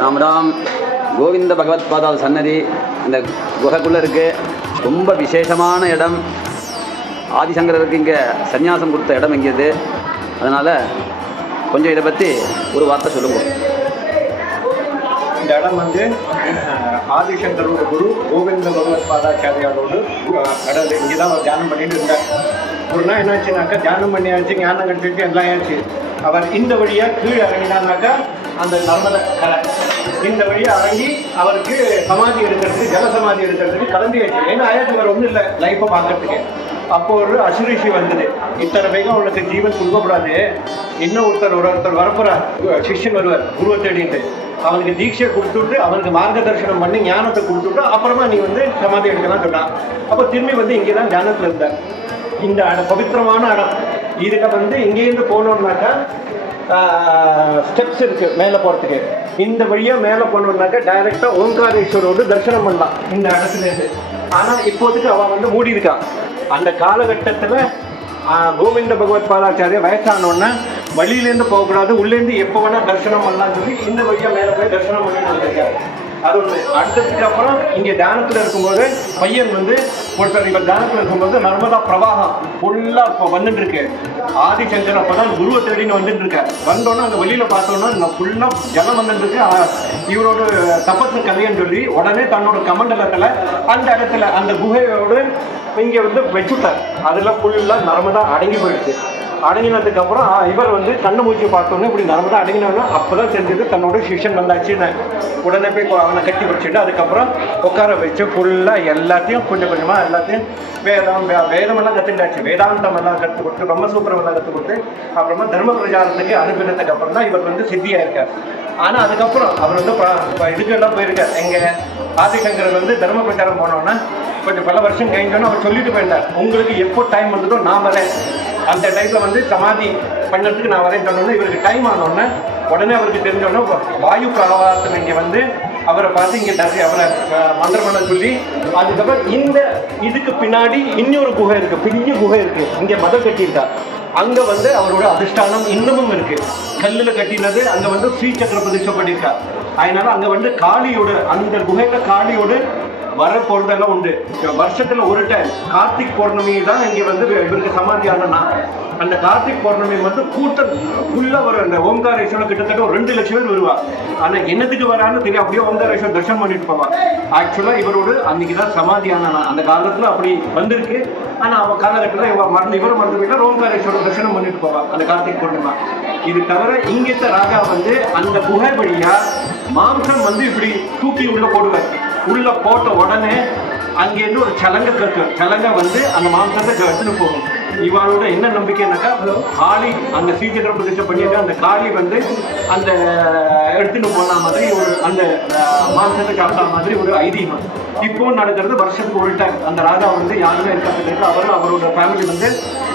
ராம் ராம். கோவிந்த பகவத் பாதால் சன்னதி. அந்த குகைக்குள்ளே இருக்குது ரொம்ப விசேஷமான இடம். ஆதிசங்கரருக்கு இங்கே சன்னியாசம் கொடுத்த இடம் இங்கேது அதனால் கொஞ்சம் இதை பற்றி ஒரு வார்த்தை சொல்லுங்கள் இந்த இடம் வந்து ஆதிசங்கரோட குரு கோவிந்த பகவத் பாதாச்சாரியாரோடு கடல் இடம் இங்கே தான் அவர் தியானம் பண்ணிட்டு இருந்தார். ஒரு நாள் என்னாச்சுனாக்கா தியானம் பண்ணியாச்சு ஞானம் கட்டிட்டு எல்லாம் ஆச்சு. அவர் இந்த வழியாக கீழே இறங்கினாங்கனாக்கா அந்த நர்மத கரை இந்த வழியாக அடங்கி அவருக்கு சமாதி எடுக்கிறதுக்கு ஜல சமாதி எடுக்கிறதுக்கு கிளம்பியாச்சு ஏன்னா ஆயாச்சு வேறு ஒன்றும் இல்லை லைஃப்பை பார்க்கறதுக்கு. அப்போ ஒரு அசுரிஷி வந்தது. இத்தனை வேகம் உனக்கு ஜீவன் கொடுக்கக்கூடாது இன்னும் ஒருத்தர் ஒரு ஒருத்தர் வரப்போறார். சிஷ்யன் வருவார் குருவை தேடிட்டு. அவனுக்கு தீட்சை கொடுத்துட்டு அவனுக்கு மார்க்கதர்சனம் பண்ணி ஞானத்தை கொடுத்துட்டு அப்புறமா நீ வந்து சமாதி எடுக்கலாம் சொன்னான் அப்போ திரும்பி வந்து இங்கே தான் தியானத்தில் இருந்தார். இந்த இடம் பவித்திரமான இடம் இதுக்கு வந்து இங்கேருந்து போனோம்னாக்கா ஸ்டெப்ஸ் இருக்குது மேலே போகிறதுக்கு இந்த வழியாக மேலே போனோம்னாக்கா டைரெக்டாக ஓங்காரேஸ்வரோடு தரிசனம் பண்ணலாம் இந்த இடத்துலேருந்து ஆனால் இப்போதைக்கு அவன் வந்து மூடி இருக்கான் அந்த காலகட்டத்தில் கோவிந்த பகவத் பாலாச்சாரிய வயசானோடனே வழியிலேருந்து போகக்கூடாது உள்ளேருந்து எப்போ வேணால் தரிசனம் பண்ணலாம்னு சொல்லி இந்த வழியாக மேலே போய் தரிசனம் பண்ணிட்டு வந்திருக்காரு அது ஒன்று அடுத்ததுக்கு அப்புறம் இங்கே தியானத்தில் இருக்கும்போது பையன் வந்து ஒருத்தர் இவர் தியானத்தில் இருக்கும்போது நர்மதா பிரவாகம் ஃபுல்லாக இப்போ வந்துட்டு இருக்கு ஆதிசங்கர் அப்போ தான் குருவை தேடின்னு வந்துட்டு இருக்கார் வந்தோன்னே அந்த வெளியில் பார்த்தோன்னா இங்கே ஃபுல்லாக ஜலம் வந்துட்டு இருக்கு இவரோட தப்பத்து கதைன்னு சொல்லி உடனே தன்னோட கமண்டலத்தில் அந்த இடத்துல அந்த குகையோடு இங்கே வந்து வச்சுட்டார். அதில் ஃபுல்லாக நர்மதா அடங்கி போயிடுச்சு. அடங்கினதுக்கு அப்புறம் இவர் வந்து கண்ணு மூச்சு பார்த்தோன்னே இப்படி நர்மதா அடங்கினோன்னா அப்போ தான் தெரிஞ்சது தன்னோட சிஷன் வந்தாச்சுன்னு. உடனே போய் அவனை கட்டி பிடிச்சிட்டு அதுக்கப்புறம் உட்கார வச்சு ஃபுல்லாக எல்லாத்தையும் கொஞ்சம் கொஞ்சமாக எல்லாத்தையும் வேதம் வேதமெல்லாம் கற்றுக்கிட்டாச்சு வேதாந்தம் எல்லாம் கற்றுக் கொடுத்து பிரம்மசூத்திரம் எல்லாம் கற்றுக் கொடுத்து அப்புறமா தர்ம பிரச்சாரத்துக்கு அனுப்பினதுக்கு அப்புறம் தான் இவர் வந்து சித்தியாக இருக்கார் ஆனால் அதுக்கப்புறம் அவர் வந்து ப- இதுக்கெல்லாம் போயிருக்கார். எங்கே ஆதிசங்கர் வந்து தர்ம பிரச்சாரம் போனோன்னா கொஞ்சம் பல வருஷம் கழிஞ்சோன்னா அவர் சொல்லிட்டு போயிருந்தார். உங்களுக்கு எப்போ டைம் வந்ததோ நான் வரேன். அந்த டைமில் வந்து சமாதி பண்ணுறதுக்கு நான் வரேன் சொன்னோன்னே இவருக்கு டைம் ஆனோடனே உடனே அவருக்கு தெரிஞ்சோடனே வாயு பிரவாகத்தில் இங்கே வந்து அவரை பார்த்து இங்கே தசை அவரை அஹ், மந்திரம் பண்ண சொல்லி அதுக்கப்புறம் இந்த இதுக்கு பின்னாடி இன்னொரு குகை இருக்குது பெரிய குகை இருக்குது இங்கே மதம் கட்டியிருக்கார். அங்கே வந்து அவரோட அதிஷ்டானம் இன்னமும் இருக்குது கல்லில் கட்டினது அங்கே வந்து ஸ்ரீ சக்கர பிரதிஷ்டம் பண்ணியிருக்கார். அதனால அங்கே வந்து காளியோட அந்த குகையில் காளியோட வர போறதெல்லாம் உண்டு வருஷத்துல ஒரு டைம் கார்த்திக் பௌர்ணமி தான் இங்க வந்து இவருக்கு சமாதி ஆனா அந்த கார்த்திக் பௌர்ணமி வந்து கூட்டம் ஃபுல்லா வரும். அந்த ஓம்காரேஸ்வரம் கிட்டத்தட்ட ஒரு ரெண்டு லட்சம் பேர் வருவா ஆனா என்னத்துக்கு வரான்னு தெரியும் அப்படியே ஓம்காரேஸ்வரம் தர்ஷனம் பண்ணிட்டு போவான் ஆக்சுவலா இவரோட அன்னைக்கு தான் சமாதி ஆனா அந்த காலத்துல அப்படி வந்திருக்கு. ஆனா அவன் காலகட்டத்தில் இவ மறந்து இவரும் மறந்து போயிட்டா ஓம்காரேஸ்வரம் தர்ஷனம் பண்ணிட்டு போவான் அந்த கார்த்திக் பௌர்ணமா. இது தவிர இங்க ராஜா வந்து அந்த குகை வழியா மாம்சம் வந்து இப்படி தூக்கி உள்ள போடுவார். உள்ள போட்ட உடனே அங்கேருந்து ஒரு சலங்க கற்க சலங்க வந்து அந்த மாம்சத்தை எடுத்துட்டு போகும். இவளோட என்ன நம்பிக்கைனாக்கா காளி அந்த சீக்கிரம் பிரதிஷ்டை பண்ணிட்டு அந்த காளி வந்து அந்த எடுத்துட்டு போன மாதிரி ஒரு அந்த மாம்சத்தை சாப்பிட்ட மாதிரி ஒரு ஐதீகம். இப்போ நடக்கிறது வருஷத்துக்கு ஒரு டைம் அந்த ராஜா வந்து யாருமே இருக்காது அவரும் அவரோட ஃபேமிலி வந்து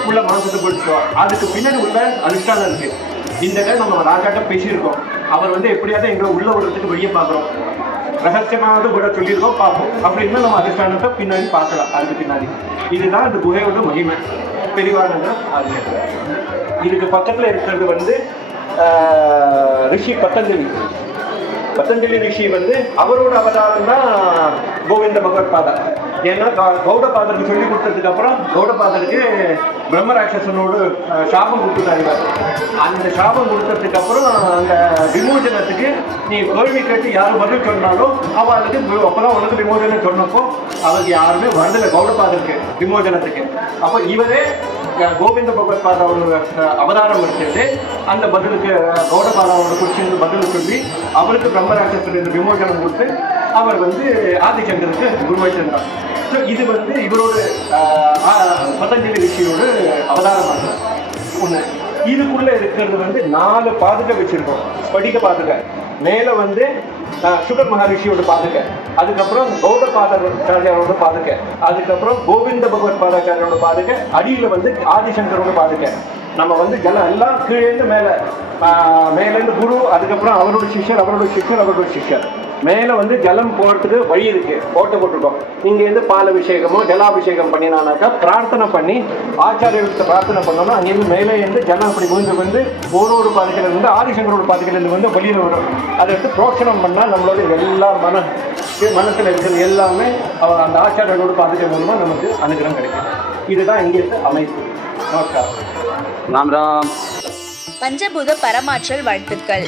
உள்ள மாம்சத்தை போட்டு அதுக்கு பின்னாடி உள்ள அனுஷ்டானம் இருக்கு. இந்த டைம் நம்ம ராஜாட்ட பேசியிருக்கோம். அவர் வந்து எப்படியாவது எங்களை உள்ள விடுறதுக்கு வெளியே பார்க்குறோம் ரகசியமாவது கூட சொல்லியிருக்கோம் பார்ப்போம். அப்படின்னு நம்ம அதிஷ்டானத்தை பின்னாடி பார்க்கலாம் அதுக்கு பின்னாடி. இதுதான் இந்த குகையோட மகிமை. பெரியவானந்த ஆதிசங்கர் இதுக்கு பக்கத்தில் இருக்கிறது வந்து ரிஷி பத்தஞ்சலி. பத்தஞ்சலி ரிஷி வந்து அவரோட அவதாரம் தான் கோவிந்த பகவத் பாதா ஏன்னா கௌடபாதருக்கு சொல்லி கொடுத்ததுக்கு அப்புறம் கௌடபாதருக்கு பிரம்மராட்சசனோடு சாபம் கொடுத்துட்டாரு இவர். அந்த சாபம் கொடுத்ததுக்கு அப்புறம் அந்த விமோஜனத்துக்கு நீ கேள்வி கேட்டு யார் பதில் சொன்னாலும் அவளுக்கு அப்பதான் உனக்கு விமோஜனம் சொன்னப்போ அவருக்கு யாருமே வரதில்லை கௌடபாதருக்கு விமோஜனத்துக்கு அப்போ இவரே கோவிந்த பகவத் பாதாவோட அஹ், அவதாரம் எடுத்துட்டு அந்த பதிலுக்கு அஹ், கௌடபாதாவோட கொஸ்டின் பதில் சொல்லி அவருக்கு பிரம்மராட்சத்திலிருந்து விமோசனம் கொடுத்து அவர் வந்து ஆதிச்சந்திரருக்கு குருவை சென்றார் ஸோ இது வந்து இவரோட பதஞ்சலி ரிஷியோட அவதாரமாக ஒன்று இதுக்குள்ள இருக்கிறது வந்து நாலு பாதுகை வச்சிருக்கோம். படிக்க பாதுகை. மேலே வந்து சுகர் மகாரிஷியோட பாதுகை. அதுக்கப்புறம் கௌட பாதாச்சாரியாரோட பாதுக்க. அதுக்கப்புறம் கோவிந்த பகவத் பாதாச்சாரியோட பாதுக்க. அடியில் வந்து ஆதிசங்கரோட பாதுக்க. நம்ம வந்து ஜலம் எல்லாம் கீழேருந்து மேலே மேலேருந்து குரு அதுக்கப்புறம் அவரோட சிஷ்யர் அவரோட சிஷ்யர் அவரோட சிஷ்யர். மேலே வந்து ஜலம் போகிறதுக்கு வழி இருக்கு. கோட்டை போட்டிருக்கோம். இங்கேருந்து பால் அபிஷேகமோ ஜலாபிஷேகம் பண்ணினானாக்கா பிரார்த்தனை பண்ணி ஆச்சாரியர்களுக்கு பிரார்த்தனை பண்ணோம்னா அங்கேருந்து மேலே இருந்து ஜலம் அப்படி முடிஞ்சு வந்து ஒரு ஒரு இருந்து ஆதிசங்கரோட பாதுகையில இருந்து வந்து வெளியில் வரும். அதை எடுத்து புரோக்ஷனம் பண்ணால் நம்மளோட எல்லா மன மனசில் இருக்கிறது எல்லாமே அவர் அந்த ஆச்சாரியர்களோட பாதுகை மூலமாக நமக்கு அனுகிரகம் கிடைக்கும். இதுதான் இங்கே இருக்க அமைப்பு. நமஸ்காரம். ராம் ராம். பஞ்சபூத பரமாற்றல் வாழ்த்துக்கள்.